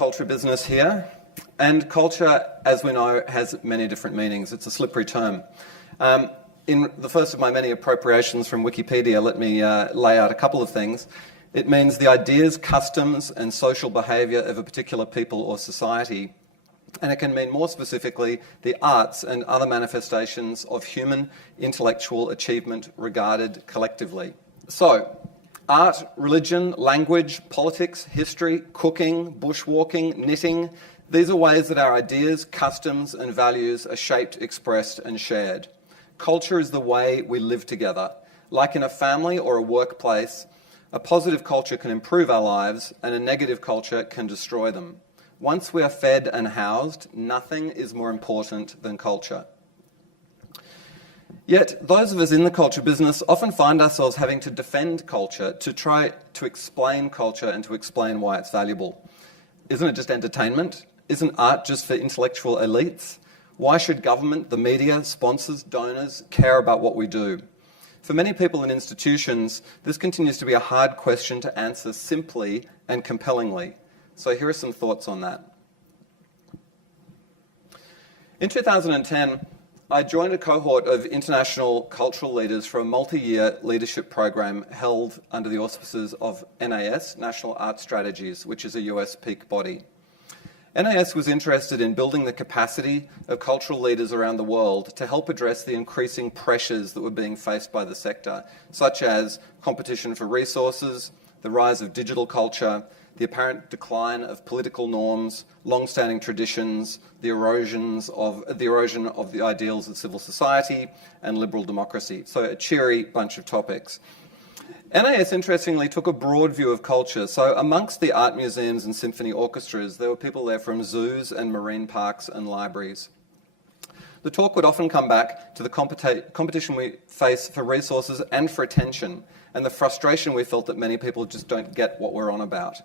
culture business here, and culture, as we know, has many different meanings. It's a slippery term. In the first of my many appropriations from Wikipedia, let me lay out a couple of things. It means the ideas, customs, and social behaviour of a particular people or society. And it can mean more specifically the arts and other manifestations of human intellectual achievement regarded collectively. So, art, religion, language, politics, history, cooking, bushwalking, knitting, these are ways that our ideas, customs, and values are shaped, expressed, and shared. Culture is the way we live together. Like in a family or a workplace, a positive culture can improve our lives and a negative culture can destroy them. Once we are fed and housed, nothing is more important than culture. Yet, those of us in the culture business often find ourselves having to defend culture, to try to explain culture and to explain why it's valuable. Isn't it just entertainment? Isn't art just for intellectual elites? Why should government, the media, sponsors, donors care about what we do? For many people and institutions, this continues to be a hard question to answer simply and compellingly. So here are some thoughts on that. In 2010, I joined a cohort of international cultural leaders for a multi-year leadership program held under the auspices of NAS, National Art Strategies, which is a US peak body. NAS was interested in building the capacity of cultural leaders around the world to help address the increasing pressures that were being faced by the sector, such as competition for resources, the rise of digital culture, the apparent decline of political norms, long-standing traditions, the erosion of the ideals of civil society, and liberal democracy. So a cheery bunch of topics. NAS, interestingly, took a broad view of culture. So amongst the art museums and symphony orchestras, there were people there from zoos and marine parks and libraries. The talk would often come back to the competition we face for resources and for attention, and the frustration we felt that many people just don't get what we're on about.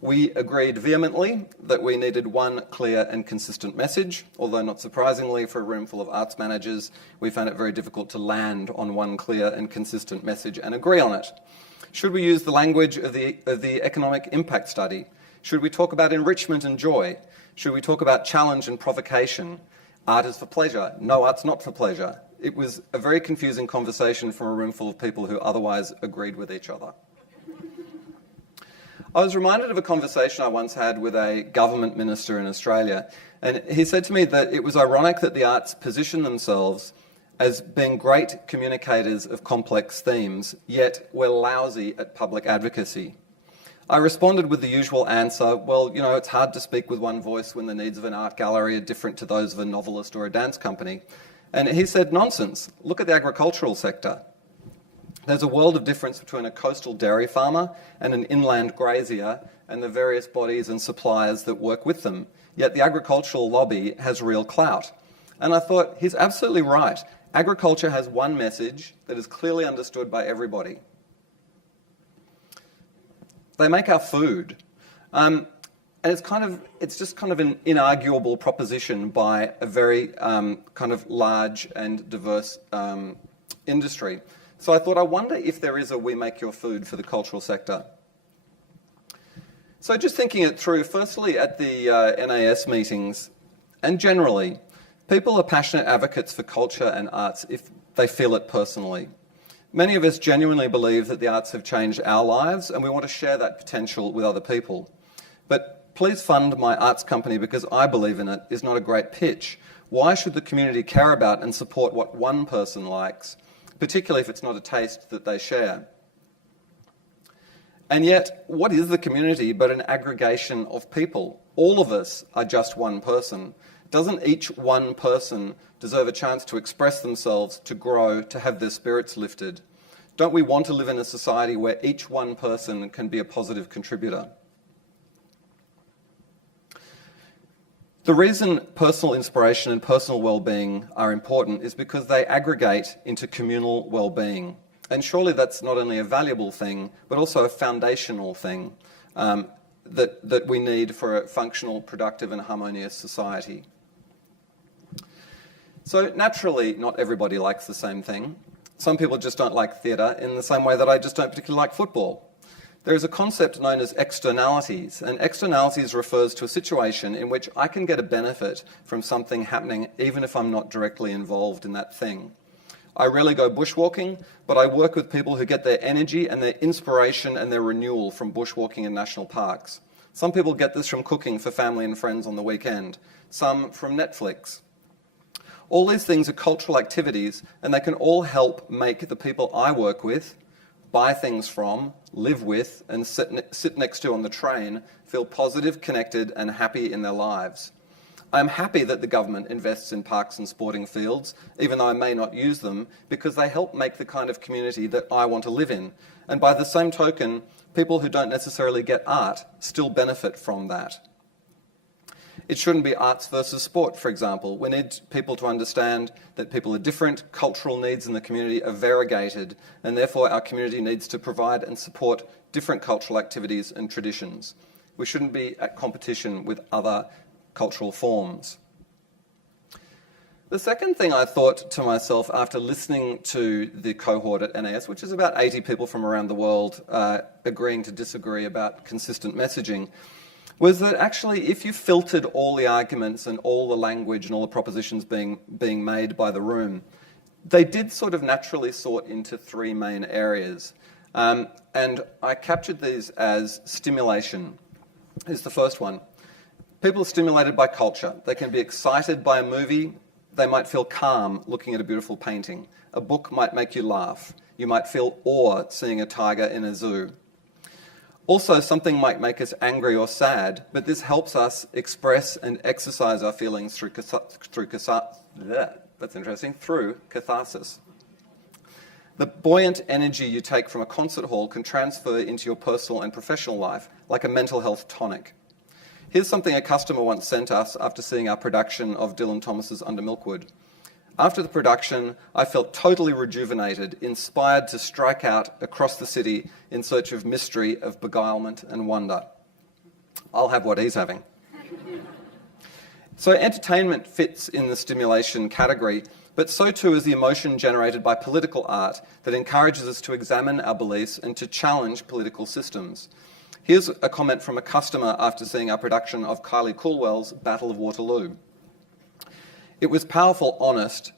We agreed vehemently that we needed one clear and consistent message, although not surprisingly for a room full of arts managers, we found it very difficult to land on one clear and consistent message and agree on it. Should we use the language of the economic impact study? Should we talk about enrichment and joy? Should we talk about challenge and provocation? Art is for pleasure. No, art's not for pleasure. It was a very confusing conversation from a room full of people who otherwise agreed with each other. I was reminded of a conversation I once had with a government minister in Australia, and he said to me that it was ironic that the arts position themselves as being great communicators of complex themes, yet we're lousy at public advocacy. I responded with the usual answer, well, you know, it's hard to speak with one voice when the needs of an art gallery are different to those of a novelist or a dance company. And he said, nonsense, look at the agricultural sector. There's a world of difference between a coastal dairy farmer and an inland grazier and the various bodies and suppliers that work with them. Yet the agricultural lobby has real clout. And I thought, he's absolutely right. Agriculture has one message that is clearly understood by everybody. They make our food. And it's just kind of an inarguable proposition by a very kind of large and diverse industry. So I thought, I wonder if there is a we make your food for the cultural sector. So just thinking it through, firstly at the NAS meetings, and generally, people are passionate advocates for culture and arts if they feel it personally. Many of us genuinely believe that the arts have changed our lives, and we want to share that potential with other people. But please fund my arts company because I believe in it is not a great pitch. Why should the community care about and support what one person likes, particularly if it's not a taste that they share? And yet, what is the community but an aggregation of people? All of us are just one person. Doesn't each one person deserve a chance to express themselves, to grow, to have their spirits lifted? Don't we want to live in a society where each one person can be a positive contributor? The reason personal inspiration and personal well-being are important is because they aggregate into communal well-being. And surely that's not only a valuable thing, but also a foundational thing that we need for a functional, productive and harmonious society. So naturally, not everybody likes the same thing. Some people just don't like theatre in the same way that I just don't particularly like football. There is a concept known as externalities, and externalities refers to a situation in which I can get a benefit from something happening even if I'm not directly involved in that thing. I rarely go bushwalking, but I work with people who get their energy and their inspiration and their renewal from bushwalking in national parks. Some people get this from cooking for family and friends on the weekend, some from Netflix. All these things are cultural activities, and they can all help make the people I work with, buy things from, live with, and sit next to on the train feel positive, connected, and happy in their lives. I'm happy that the government invests in parks and sporting fields, even though I may not use them, because they help make the kind of community that I want to live in. And by the same token, people who don't necessarily get art still benefit from that. It shouldn't be arts versus sport, for example. We need people to understand that people are different, cultural needs in the community are variegated, and therefore our community needs to provide and support different cultural activities and traditions. We shouldn't be at competition with other cultural forms. The second thing I thought to myself after listening to the cohort at NAS, which is about 80 people from around the world agreeing to disagree about consistent messaging, was that actually if you filtered all the arguments and all the language and all the propositions being made by the room, they did sort of naturally sort into three main areas. And I captured these as stimulation is the first one. People are stimulated by culture. They can be excited by a movie. They might feel calm looking at a beautiful painting. A book might make you laugh. You might feel awe seeing a tiger in a zoo. Also, something might make us angry or sad, but this helps us express and exercise our feelings through catharsis. The buoyant energy you take from a concert hall can transfer into your personal and professional life like a mental health tonic. Here's something a customer once sent us after seeing our production of Dylan Thomas's Under Milkwood. After the production, I felt totally rejuvenated, inspired to strike out across the city in search of mystery, of beguilement and wonder. I'll have what he's having. So entertainment fits in the stimulation category, but so too is the emotion generated by political art that encourages us to examine our beliefs and to challenge political systems. Here's a comment from a customer after seeing our production of Kylie Coolwell's Battle of Waterloo. It was a powerful, honest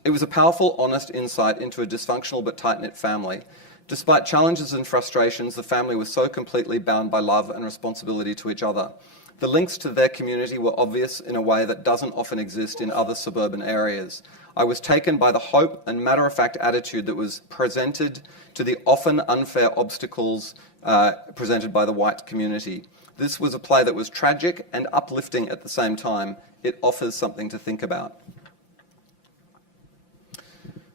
insight into a dysfunctional but tight-knit family. Despite challenges and frustrations, the family was so completely bound by love and responsibility to each other. The links to their community were obvious in a way that doesn't often exist in other suburban areas. I was taken by the hope and matter-of-fact attitude that was presented to the often unfair obstacles presented by the white community. This was a play that was tragic and uplifting at the same time. It offers something to think about.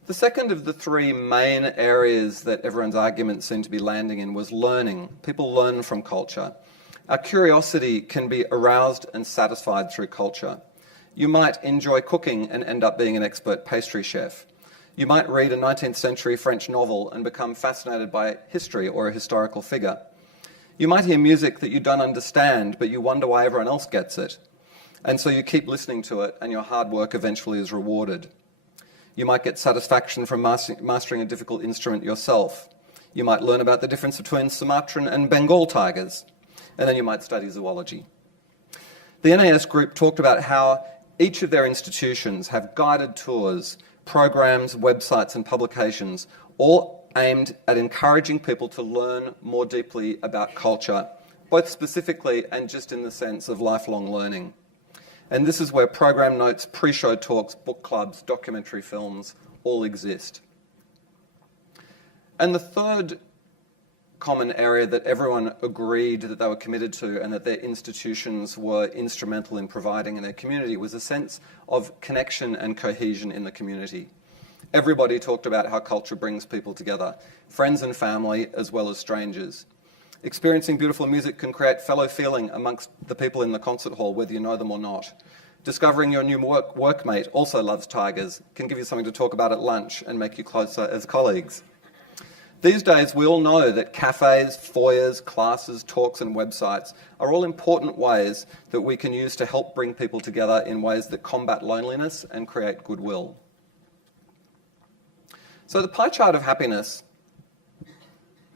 The second of the three main areas that everyone's arguments seem to be landing in was learning. People learn from culture. Our curiosity can be aroused and satisfied through culture. You might enjoy cooking and end up being an expert pastry chef. You might read a 19th century French novel and become fascinated by history or a historical figure. You might hear music that you don't understand, but you wonder why everyone else gets it. And so you keep listening to it, and your hard work eventually is rewarded. You might get satisfaction from mastering a difficult instrument yourself. You might learn about the difference between Sumatran and Bengal tigers. And then you might study zoology. The NAS group talked about how each of their institutions have guided tours, programs, websites, and publications, all aimed at encouraging people to learn more deeply about culture, both specifically and just in the sense of lifelong learning. And this is where program notes, pre-show talks, book clubs, documentary films all exist. And the third common area that everyone agreed that they were committed to and that their institutions were instrumental in providing in their community was a sense of connection and cohesion in the community. Everybody talked about how culture brings people together, friends and family as well as strangers. Experiencing beautiful music can create fellow feeling amongst the people in the concert hall, whether you know them or not. Discovering your new workmate also loves tigers, can give you something to talk about at lunch and make you closer as colleagues. These days, we all know that cafes, foyers, classes, talks, and websites are all important ways that we can use to help bring people together in ways that combat loneliness and create goodwill. So the pie chart of happiness,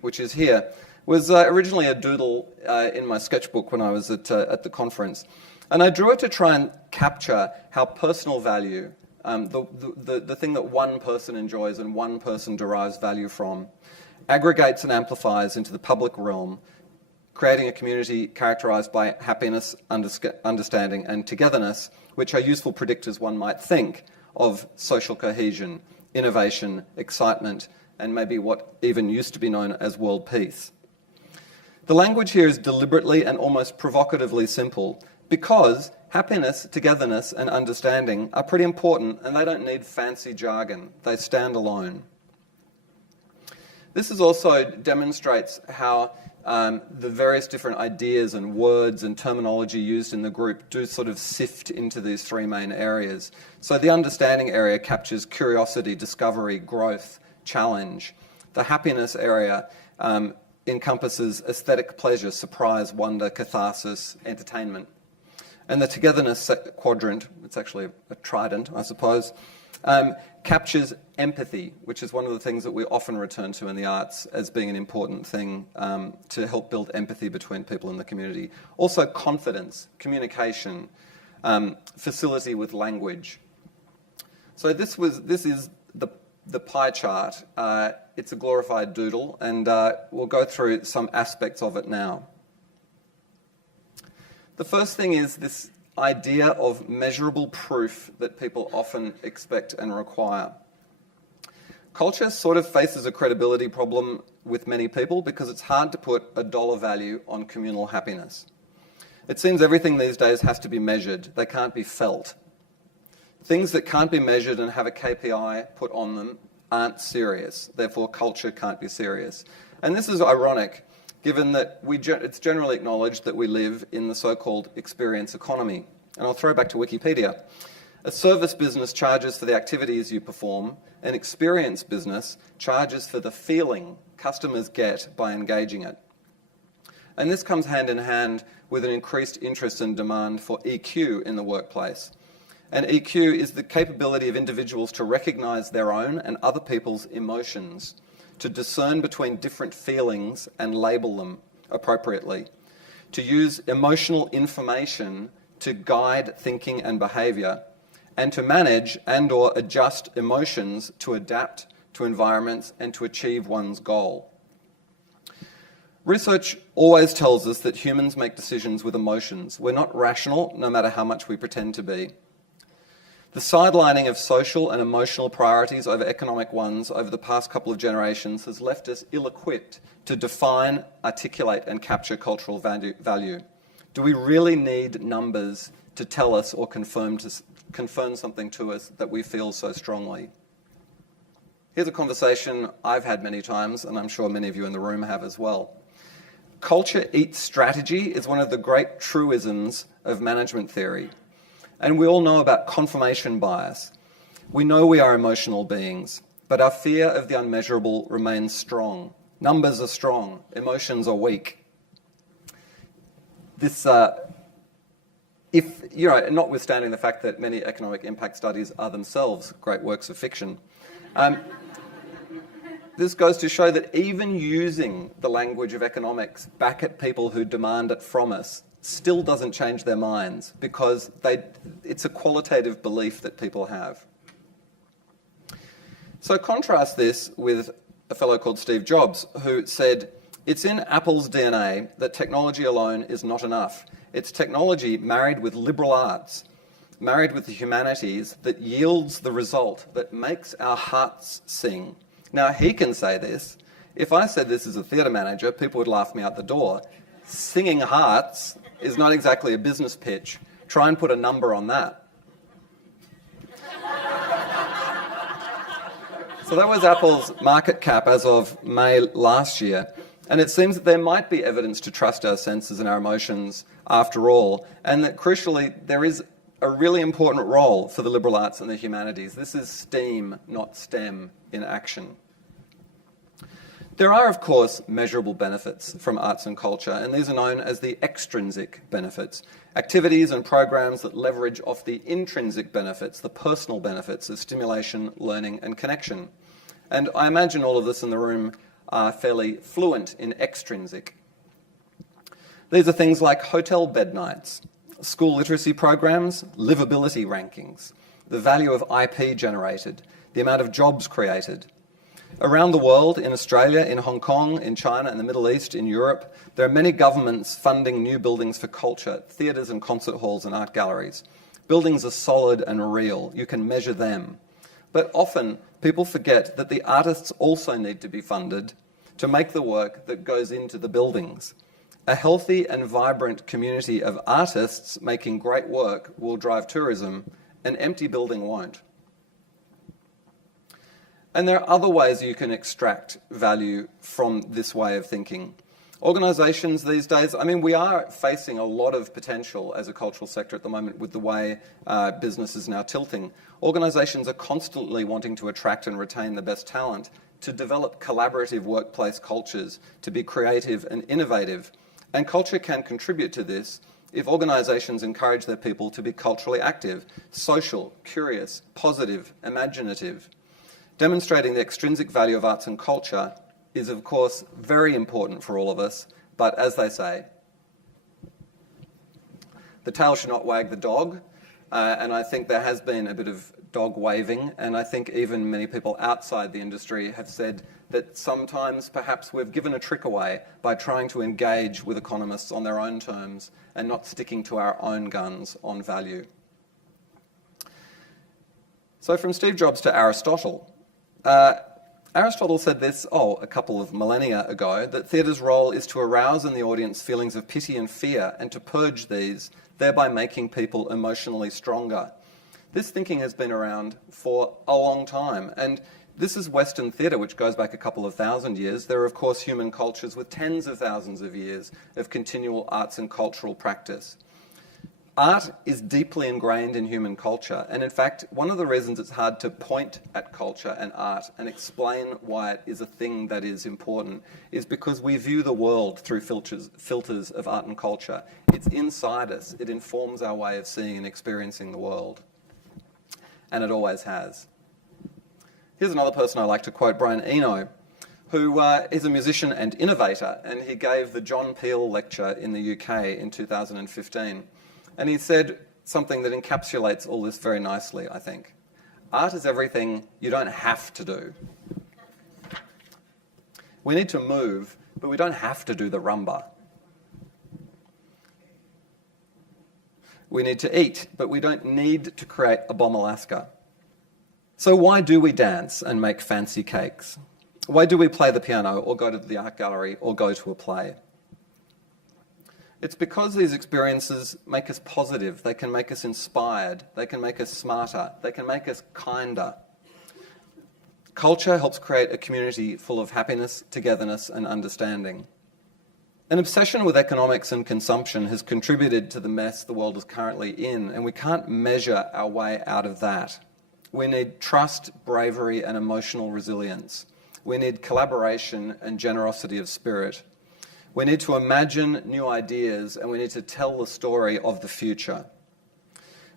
which is here, was originally a doodle in my sketchbook when I was at the conference. And I drew it to try and capture how personal value, the thing that one person enjoys and one person derives value from, aggregates and amplifies into the public realm, creating a community characterised by happiness, understanding and togetherness, which are useful predictors, one might think, of social cohesion, innovation, excitement, and maybe what even used to be known as world peace. The language here is deliberately and almost provocatively simple because happiness, togetherness, and understanding are pretty important and they don't need fancy jargon. They stand alone. This also demonstrates how the various different ideas and words and terminology used in the group do sort of sift into these three main areas. So the understanding area captures curiosity, discovery, growth, challenge. The happiness area encompasses aesthetic pleasure, surprise, wonder, catharsis, entertainment. And the togetherness quadrant, it's actually a trident, I suppose, captures empathy, which is one of the things that we often return to in the arts as being an important thing to help build empathy between people in the community. Also confidence, communication, facility with language. So this is the pie chart. It's a glorified doodle, and we'll go through some aspects of it now. The first thing is this idea of measurable proof that people often expect and require. Culture sort of faces a credibility problem with many people because it's hard to put a dollar value on communal happiness. It seems everything these days has to be measured. They can't be felt. Things that can't be measured and have a KPI put on them aren't serious. Therefore, culture can't be serious. And this is ironic, given that it's generally acknowledged that we live in the so-called experience economy. And I'll throw back to Wikipedia. A service business charges for the activities you perform. An experience business charges for the feeling customers get by engaging it. And this comes hand in hand with an increased interest and demand for EQ in the workplace. And EQ is the capability of individuals to recognise their own and other people's emotions, to discern between different feelings and label them appropriately, to use emotional information to guide thinking and behaviour, and to manage and/or adjust emotions to adapt to environments and to achieve one's goal. Research always tells us that humans make decisions with emotions. We're not rational, no matter how much we pretend to be. The sidelining of social and emotional priorities over economic ones over the past couple of generations has left us ill-equipped to define, articulate and capture cultural value. Do we really need numbers to tell us or confirm something to us that we feel so strongly? Here's a conversation I've had many times, and I'm sure many of you in the room have as well. Culture eats strategy is one of the great truisms of management theory. And we all know about confirmation bias. We know we are emotional beings, but our fear of the unmeasurable remains strong. Numbers are strong, emotions are weak. This, notwithstanding the fact that many economic impact studies are themselves great works of fiction, this goes to show that even using the language of economics back at people who demand it from us still doesn't change their minds because it's a qualitative belief that people have. So contrast this with a fellow called Steve Jobs, who said, "It's in Apple's DNA that technology alone is not enough. It's technology married with liberal arts, married with the humanities, that yields the result that makes our hearts sing." Now, he can say this. If I said this as a theatre manager, people would laugh me out the door. Singing hearts is not exactly a business pitch. Try and put a number on that. So that was Apple's market cap as of May last year. And it seems that there might be evidence to trust our senses and our emotions after all, and that crucially there is a really important role for the liberal arts and the humanities. This is STEAM, not STEM, in action. There are, of course, measurable benefits from arts and culture, and these are known as the extrinsic benefits, activities and programs that leverage off the intrinsic benefits, the personal benefits of stimulation, learning, and connection. And I imagine all of this in the room are fairly fluent in extrinsic. These are things like hotel bed nights, school literacy programs, livability rankings, the value of IP generated, the amount of jobs created. Around the world, in Australia, in Hong Kong, in China, in the Middle East, in Europe, there are many governments funding new buildings for culture, theatres and concert halls and art galleries. Buildings are solid and real. You can measure them. But often, people forget that the artists also need to be funded to make the work that goes into the buildings. A healthy and vibrant community of artists making great work will drive tourism. An empty building won't. And there are other ways you can extract value from this way of thinking. Organisations these days, we are facing a lot of potential as a cultural sector at the moment with the way business is now tilting. Organisations are constantly wanting to attract and retain the best talent, to develop collaborative workplace cultures, to be creative and innovative. And culture can contribute to this if organisations encourage their people to be culturally active, social, curious, positive, imaginative. Demonstrating the extrinsic value of arts and culture is, of course, very important for all of us, but as they say, the tail should not wag the dog, and I think there has been a bit of dog waving, and I think even many people outside the industry have said that sometimes perhaps we've given a trick away by trying to engage with economists on their own terms and not sticking to our own guns on value. So from Steve Jobs to Aristotle. Aristotle said this, a couple of millennia ago, that theatre's role is to arouse in the audience feelings of pity and fear and to purge these, thereby making people emotionally stronger. This thinking has been around for a long time, and this is Western theatre, which goes back a couple of thousand years. There are, of course, human cultures with tens of thousands of years of continual arts and cultural practice. Art is deeply ingrained in human culture, and in fact, one of the reasons it's hard to point at culture and art and explain why it is a thing that is important is because we view the world through filters of art and culture. It's inside us. It informs our way of seeing and experiencing the world. And it always has. Here's another person I like to quote, Brian Eno, who is a musician and innovator, and he gave the John Peel lecture in the UK in 2015. And he said something that encapsulates all this very nicely, I think. Art is everything you don't have to do. We need to move, but we don't have to do the rumba. We need to eat, but we don't need to create a bomb Alaska. So why do we dance and make fancy cakes? Why do we play the piano or go to the art gallery or go to a play? It's because these experiences make us positive, they can make us inspired, they can make us smarter, they can make us kinder. Culture helps create a community full of happiness, togetherness, and understanding. An obsession with economics and consumption has contributed to the mess the world is currently in, and we can't measure our way out of that. We need trust, bravery, and emotional resilience. We need collaboration and generosity of spirit. We need to imagine new ideas, and we need to tell the story of the future.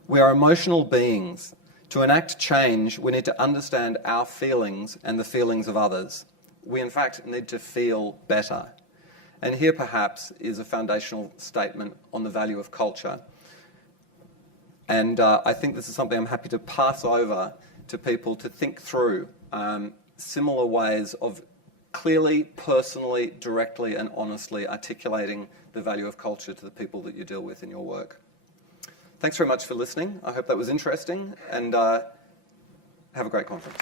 We are emotional beings. To enact change, we need to understand our feelings and the feelings of others. We, in fact, need to feel better. And here, perhaps, is a foundational statement on the value of culture. And I think this is something I'm happy to pass over to people to think through similar ways of clearly, personally, directly, and honestly articulating the value of culture to the people that you deal with in your work. Thanks very much for listening. I hope that was interesting, and have a great conference.